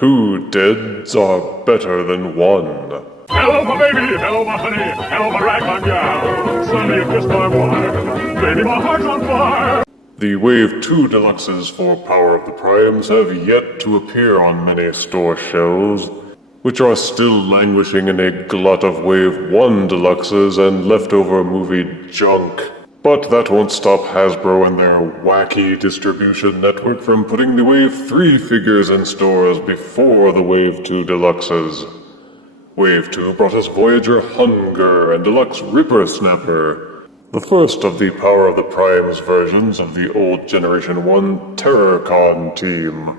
Two deads are better than one. Hello, my baby. Hello, my honey. Hello, my ragtime gal. Suddenly you kissed my wife. Baby, my heart's on fire. The Wave 2 Deluxes for Power of the Primes have yet to appear on many store shelves, which are still languishing in a glut of Wave 1 Deluxes and leftover movie junk. But that won't stop Hasbro and their wacky distribution network from putting the Wave 3 figures in stores before the Wave 2 Deluxes. Wave 2 brought us Voyager Hunger and Deluxe Ripper Snapper, the first of the Power of the Primes versions of the old Generation 1 Terrorcon team.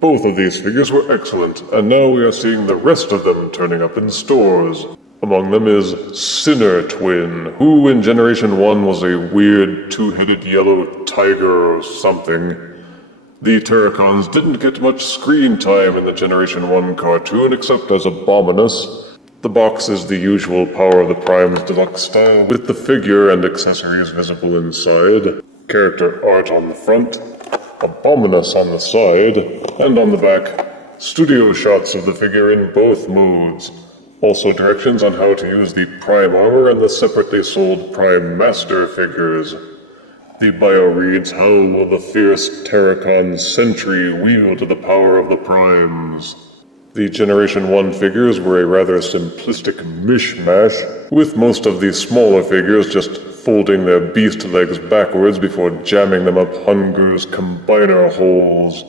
Both of these figures were excellent, and now we are seeing the rest of them turning up in stores. Among them is Sinnertwin, who in Generation 1 was a weird two-headed yellow tiger or something. The Terrorcons didn't get much screen time in the Generation 1 cartoon except as Abominus. The box is the usual Power of the Primes Deluxe style, with the figure and accessories visible inside, character art on the front, Abominus on the side, and on the back, studio shots of the figure in both modes. Also directions on how to use the Prime Armor and the separately sold Prime Master figures. The bio reads, "How will the fierce Terrorcon Sentry wield the power of the Primes?" The Generation 1 figures were a rather simplistic mishmash, with most of the smaller figures just folding their beast legs backwards before jamming them up Hunger's combiner holes.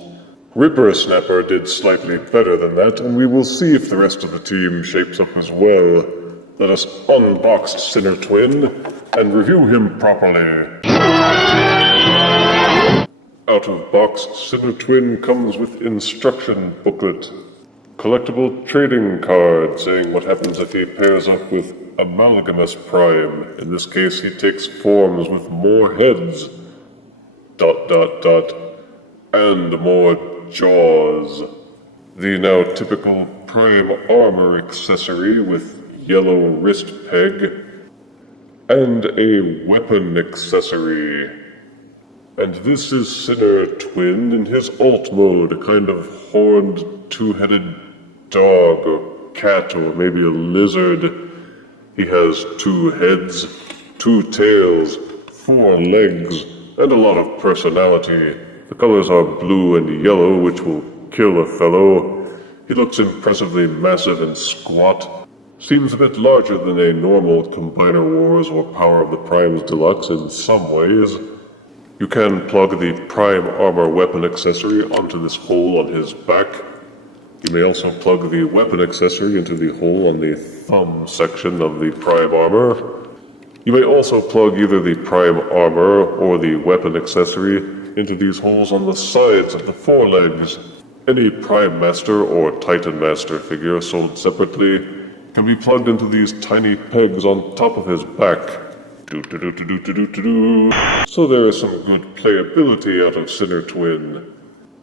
Ripper Snapper did slightly better than that, and we will see if the rest of the team shapes up as well. Let us unbox Sinnertwin and review him properly. Out of box, Sinnertwin comes with instruction booklet, collectible trading card saying what happens if he pairs up with Amalgamous Prime. In this case, he takes forms with more heads, ... and more jaws. The now typical Prime Armor accessory with yellow wrist peg, and a weapon accessory. And this is Sinnertwin in his alt mode, a kind of horned, two-headed dog or cat or maybe a lizard. He has 2 heads, 2 tails, 4 legs, and a lot of personality. The colors are blue and yellow, which will kill a fellow. He looks impressively massive and squat. Seems a bit larger than a normal Combiner Wars or Power of the Primes Deluxe in some ways. You can plug the Prime Armor weapon accessory onto this hole on his back. You may also plug the weapon accessory into the hole on the thumb section of the Prime Armor. You may also plug either the Prime Armor or the weapon accessory into these holes on the sides of the forelegs. Any Prime Master or Titan Master figure sold separately can be plugged into these tiny pegs on top of his back. So there is some good playability out of Sinnertwin.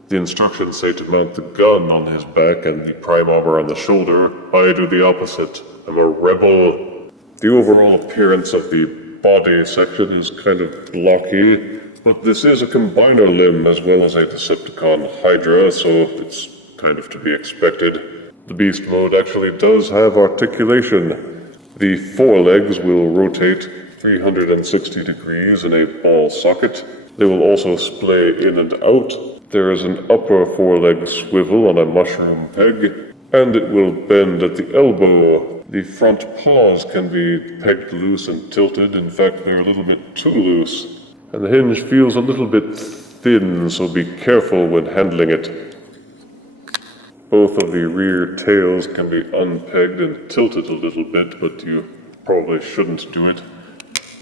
The instructions say to mount the gun on his back and the Prime Armor on the shoulder. I do the opposite. I'm a rebel. The overall appearance of the body section is kind of blocky, but this is a combiner limb as well as a Decepticon Hydra, so it's kind of to be expected. The beast mode actually does have articulation. The forelegs will rotate 360 degrees in a ball socket. They will also splay in and out. There is an upper foreleg swivel on a mushroom peg, and it will bend at the elbow. The front paws can be pegged loose and tilted. In fact, they're a little bit too loose. And the hinge feels a little bit thin, so be careful when handling it. Both of the rear tails can be unpegged and tilted a little bit, but you probably shouldn't do it.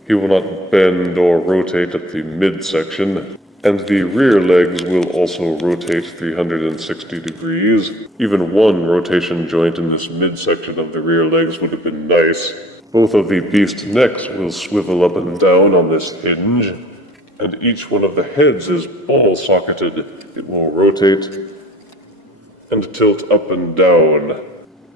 He will not bend or rotate at the midsection, and the rear legs will also rotate 360 degrees. Even one rotation joint in this midsection of the rear legs would have been nice. Both of the beast necks will swivel up and down on this hinge, and each one of the heads is ball-socketed. It will rotate and tilt up and down.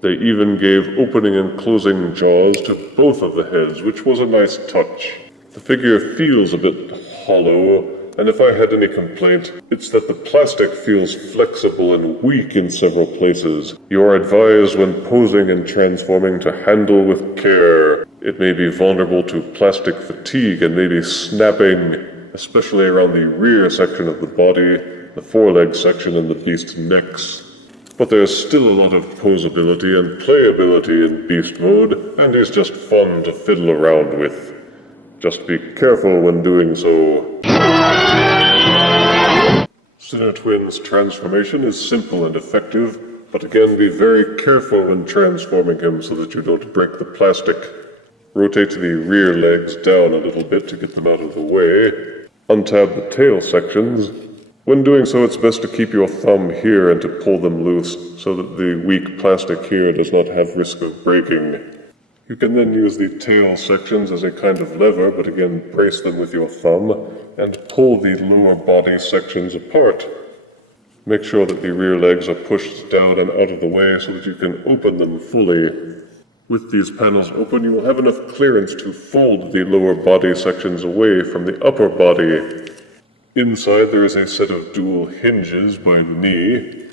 They even gave opening and closing jaws to both of the heads, which was a nice touch. The figure feels a bit hollow, and if I had any complaint, it's that the plastic feels flexible and weak in several places. You are advised when posing and transforming to handle with care. It may be vulnerable to plastic fatigue and maybe snapping, especially around the rear section of the body, the foreleg section, and the beast's necks. But there's still a lot of posability and playability in beast mode, and is just fun to fiddle around with. Just be careful when doing so. Sinnertwin's transformation is simple and effective, but again be very careful when transforming him so that you don't break the plastic. Rotate the rear legs down a little bit to get them out of the way. Untab the tail sections. When doing so, it's best to keep your thumb here and to pull them loose so that the weak plastic here does not have risk of breaking. You can then use the tail sections as a kind of lever, but again brace them with your thumb and pull the lower body sections apart. Make sure that the rear legs are pushed down and out of the way so that you can open them fully. With these panels open, you will have enough clearance to fold the lower body sections away from the upper body. Inside there is a set of dual hinges by the knee.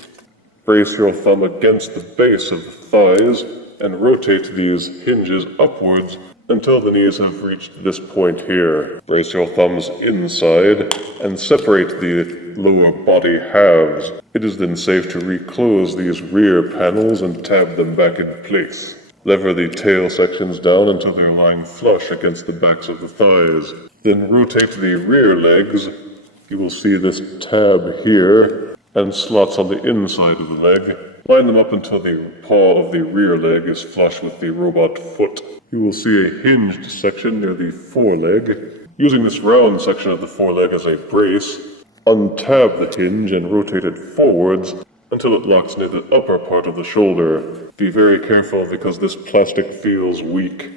Brace your thumb against the base of the thighs and rotate these hinges upwards until the knees have reached this point here. Brace your thumbs inside and separate the lower body halves. It is then safe to reclose these rear panels and tab them back in place. Lever the tail sections down until they're lying flush against the backs of the thighs. Then rotate the rear legs. You will see this tab here and slots on the inside of the leg. Line them up until the paw of the rear leg is flush with the robot foot. You will see a hinged section near the foreleg. Using this round section of the foreleg as a brace, untab the hinge and rotate it forwards until it locks near the upper part of the shoulder. Be very careful because this plastic feels weak.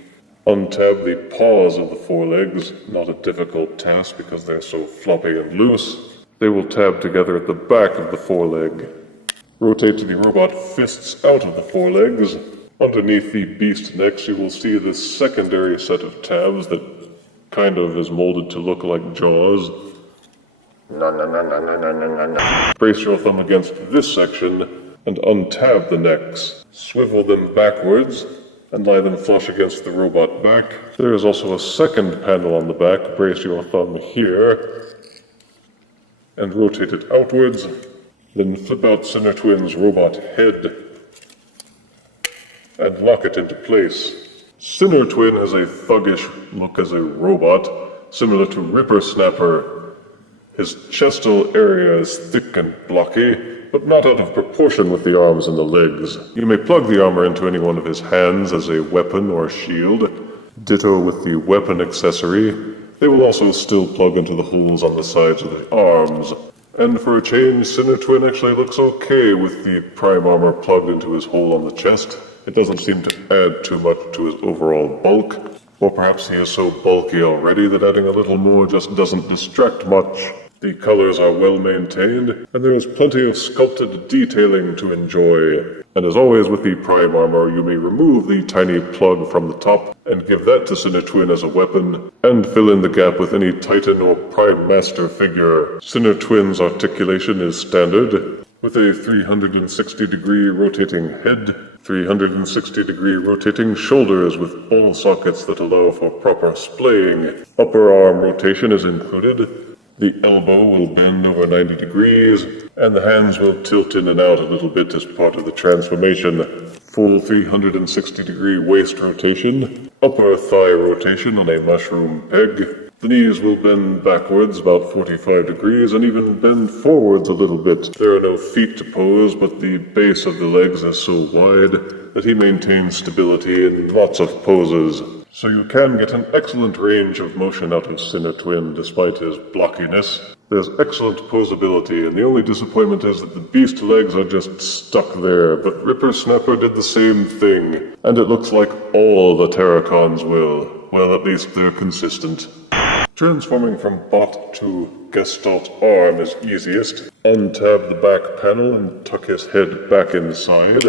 Untab the paws of the forelegs, not a difficult task because they're so floppy and loose. They will tab together at the back of the foreleg. Rotate the robot fists out of the forelegs. Underneath the beast necks you will see this secondary set of tabs that kind of is molded to look like jaws. Brace your thumb against this section and untab the necks. Swivel them backwards and lie them flush against the robot back. There is also a second panel on the back. Brace your thumb here and rotate it outwards. Then flip out Sinnertwin's robot head and lock it into place. Sinnertwin has a thuggish look as a robot, similar to Ripper Snapper. His chestal area is thick and blocky, but not out of proportion with the arms and the legs. You may plug the armor into any one of his hands as a weapon or shield. Ditto with the weapon accessory. They will also still plug into the holes on the sides of the arms. And for a change, Sinnertwin actually looks okay with the prime armor plugged into his hole on the chest. It doesn't seem to add too much to his overall bulk. Or perhaps he is so bulky already that adding a little more just doesn't distract much. The colors are well maintained, and there is plenty of sculpted detailing to enjoy. And as always with the prime armor, you may remove the tiny plug from the top and give that to Sinnertwin as a weapon, and fill in the gap with any Titan or Prime Master figure. Sinnertwin's articulation is standard, with a 360-degree rotating head, 360-degree rotating shoulders with ball sockets that allow for proper splaying. Upper arm rotation is included. The elbow will bend over 90 degrees, and the hands will tilt in and out a little bit as part of the transformation. Full 360-degree waist rotation, upper thigh rotation on a mushroom peg. The knees will bend backwards about 45 degrees and even bend forwards a little bit. There are no feet to pose, but the base of the legs is so wide that he maintains stability in lots of poses. So you can get an excellent range of motion out of Sinnertwin despite his blockiness. There's excellent posability, and the only disappointment is that the beast legs are just stuck there, but Ripper Snapper did the same thing, and it looks like all the Terrorcons will. Well, at least they're consistent. Transforming from bot to Gestalt arm is easiest. Untab the back panel and tuck his head back inside.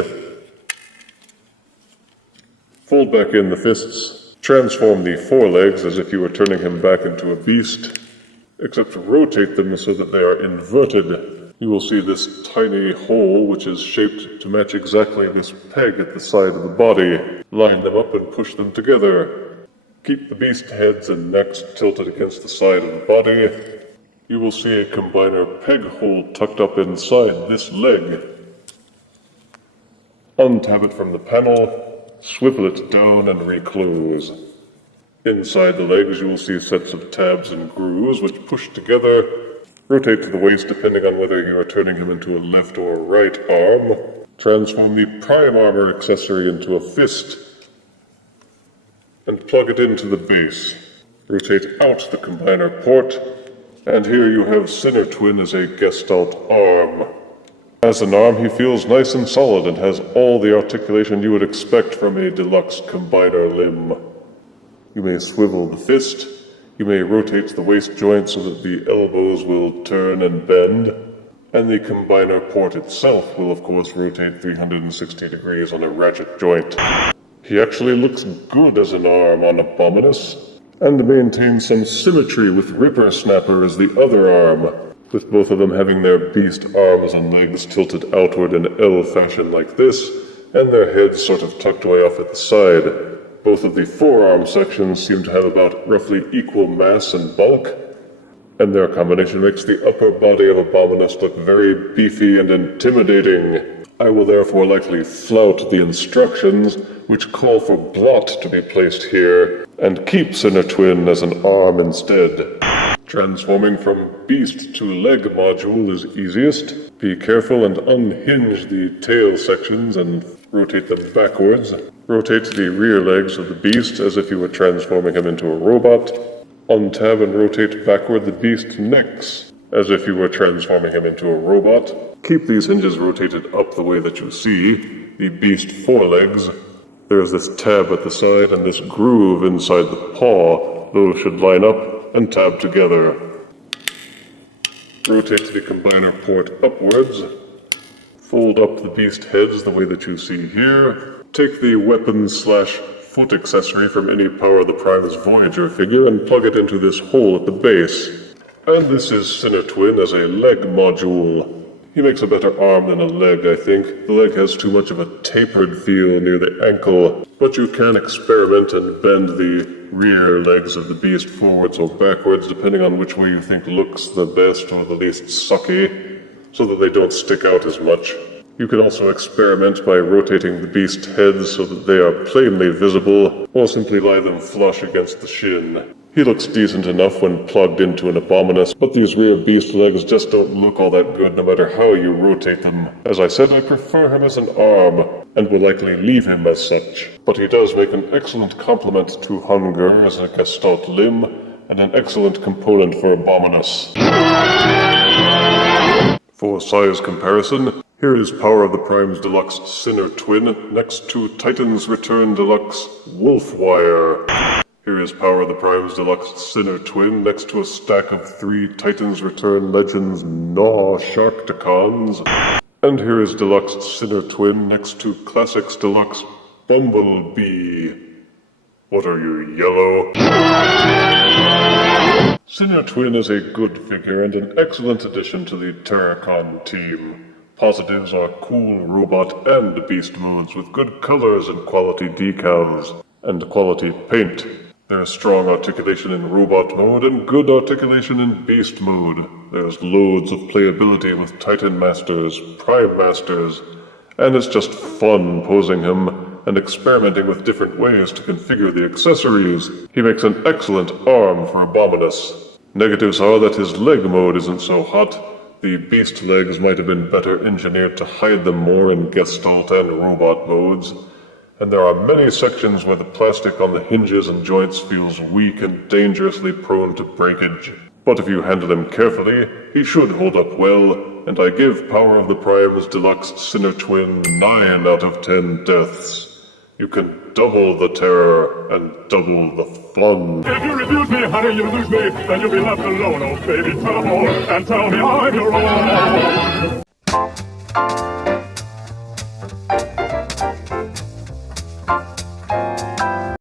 Fold back in the fists. Transform the forelegs as if you were turning him back into a beast. except rotate them so that they are inverted. You will see this tiny hole, which is shaped to match exactly this peg at the side of the body. Line them up and push them together. Keep the beast heads and necks tilted against the side of the body. You will see a combiner peg hole tucked up inside this leg. Untab it from the panel, swivel it down and reclose. Inside the legs you will see sets of tabs and grooves which push together. Rotate to the waist depending on whether you are turning him into a left or right arm. Transform the prime armor accessory into a fist. And plug it into the base. Rotate out the combiner port. And here you have Sinnertwin as a Gestalt arm. As an arm, he feels nice and solid and has all the articulation you would expect from a deluxe combiner limb. You may swivel the fist. You may rotate the waist joint so that the elbows will turn and bend. And the combiner port itself will of course rotate 360 degrees on a ratchet joint. He actually looks good as an arm on Abominus, and maintains some symmetry with Ripper Snapper as the other arm, with both of them having their beast arms and legs tilted outward in L fashion like this, and their heads sort of tucked away off at the side. Both of the forearm sections seem to have about roughly equal mass and bulk, and their combination makes the upper body of Abominus look very beefy and intimidating. I will therefore likely flout the instructions, which call for blot to be placed here, and keep Sinnertwin as an arm instead. Transforming from beast to leg module is easiest. Be careful and unhinge the tail sections and rotate them backwards. Rotate the rear legs of the beast as if you were transforming him into a robot. Untab and rotate backward the beast's necks as if you were transforming him into a robot. Keep these hinges rotated up the way that you see. The beast forelegs. There's this tab at the side and this groove inside the paw. Those should line up and tab together. Rotate the combiner port upwards. Fold up the beast heads the way that you see here. Take the weapon/foot accessory from any Power of the Prime's Voyager figure and plug it into this hole at the base. And this is Sinnertwin as a leg module. He makes a better arm than a leg, I think. The leg has too much of a tapered feel near the ankle, but you can experiment and bend the rear legs of the beast forwards or backwards, depending on which way you think looks the best or the least sucky, so that they don't stick out as much. You can also experiment by rotating the beast heads so that they are plainly visible, or simply lie them flush against the shin. He looks decent enough when plugged into an Abominus, but these rear beast legs just don't look all that good no matter how you rotate them. As I said, I prefer him as an arm, and will likely leave him as such. But he does make an excellent complement to Hunger as a Gestalt limb, and an excellent component for Abominus. For size comparison, here is Power of the Prime's Deluxe Sinnertwin next to Titan's Return Deluxe Wolfwire. Here is Power of the Prime's Deluxe Sinnertwin next to a stack of 3 Titan's Return Legends Gnaw Sharkticons. And here is Deluxe Sinnertwin next to Classics Deluxe Bumblebee. What are you, yellow? Sinnertwin is a good figure and an excellent addition to the Terrorcon team. Positives are cool robot and beast modes with good colors and quality decals, and quality paint. There's strong articulation in robot mode and good articulation in beast mode. There's loads of playability with Titan Masters, Prime Masters, and it's just fun posing him and experimenting with different ways to configure the accessories. He makes an excellent arm for Abominus. Negatives are that his leg mode isn't so hot. The beast legs might have been better engineered to hide them more in Gestalt and robot modes. And there are many sections where the plastic on the hinges and joints feels weak and dangerously prone to breakage. But if you handle him carefully, he should hold up well, and I give Power of the Prime's Deluxe Sinnertwin 9 out of 10 deaths. You can double the terror and double the fun. If you refuse me, honey, you lose me, then you'll be left alone, oh baby, tell them all, and tell me I'm your own.